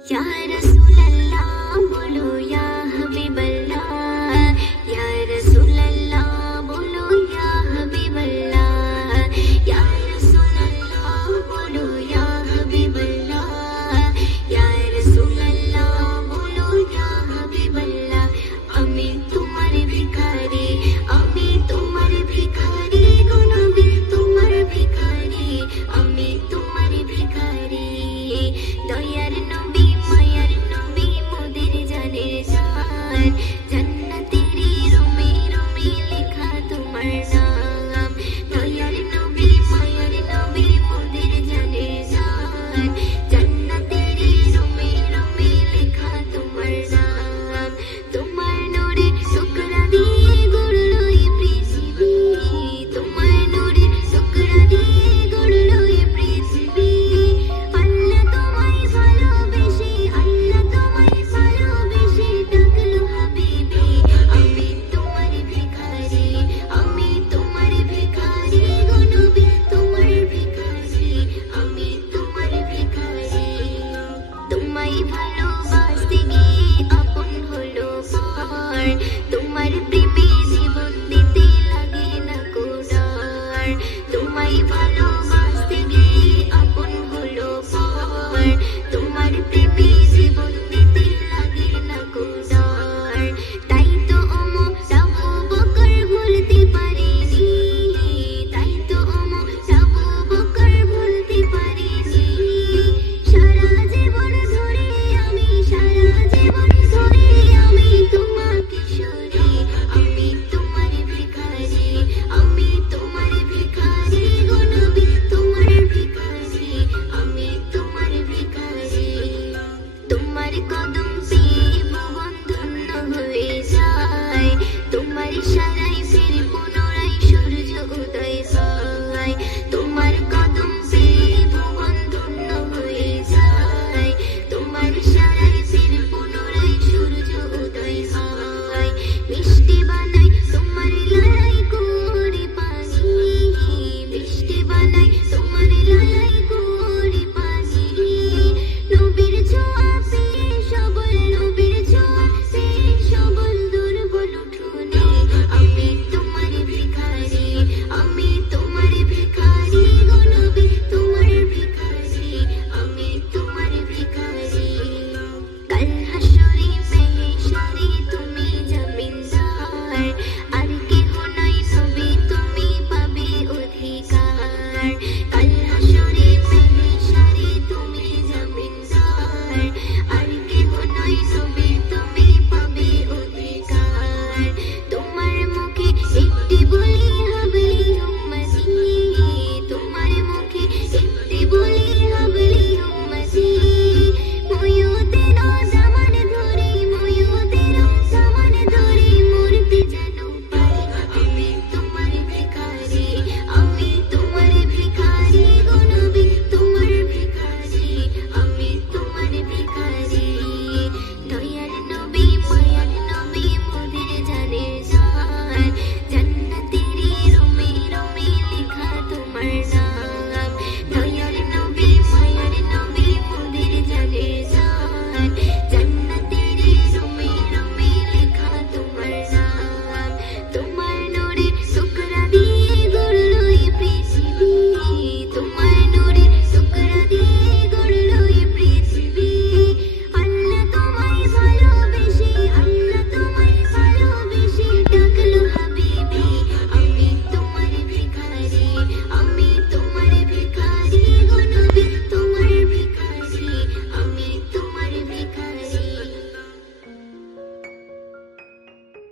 या रसूल अल्लाह बोलो या हबीब अल्लाह, या रसूल अल्लाह बोलो या हबीब अल्लाह, या रसूल अल्लाह बोलो या हबीब अल्लाह, या रसूल अल्लाह बोलो या हबीब अल्लाह। আমি তোমার ভিখারি, আমি তোমার ভিখারি গো নবী, তোমার ভিখারি, আমি তোমার ভিখারি। দয়ার নবী মায়ার নবী মোদের জানের জান, জান্নাতেরই রুমে রুমে লেখা তোমার নাম। দয়ার নবী মায়ার নবী মোদের জানের জান, জান্নাতেরই রুমে রুমে লেখা তোমার নাম। তোমার নূরে শুকরা দিয়ে গড়লো এই পৃথিবী, তোমার নূরে শুকরা দিয়ে গড়লো এই পৃথিবী। আল্লাহ তোমায় ভালোবেসে, আল্লাহ তোমায় ভালোবেসে ডাকলো হাবিবি। আমি তোমার ভিখারি, আমি তোমার ভিখারি গো নবী, তোমার ভিখারি, আমি তোমার ভিখারি। তোমায় ভালোবাসতে গিয়ে আপন হলো পর, তোমার প্রেমে জীবন দিতে লাগে না কো ডর। তোমায় ভালোবাসতে গিয়ে আপন হলো পর, তোমার প্রেমে জীবন দিতে লাগে না কো ডর। তাই তো ওমর আবু বকর ভুলতে পারিনি, তাই তো ওমর আবু বকর ভুলতে পারিনি। সারা জীবন ধরে আমি, সারা জীবন ধরে আমি তোমাকে সরি। আমি তোমার ভিখারি, আমি তোমার ভিখারি গো নবী, তোমার ভিখারি, আমি তোমার ভিখারি। তোমার কদম পেয়ে ভুবন ধন্য হয়ে যায়, তোমার ইশারায় ফের পুনরায় সূর্য উদয় হয়। তোমার কদম পেয়ে ভুবন ধন্য হয়ে যায়, তোমার ইশারায় ফের পুনরায় সূর্য উদয় হয়। মিষ্টি বানাই তোমার লালাই করে পানি, মিষ্টি বানাই তোমার লালাই করে পানি। নবীর ছোঁয়া পেয়ে সবল, নবীর ছোঁয়া পেয়ে সবল দুর্বল উঠোনে। আমি তোমার ভিখারি, আমি তোমার ভিখারি গো নবী, তোমার ভিখারি, আমি তোমার ভিখারি। কাল হাসরে মেহেশরে তুমি জমিনদার, আর কেহ নাই নবী তুমি পাবে অধিকার। কাল হাসরে মেহেশরে তুমি জমিনদার,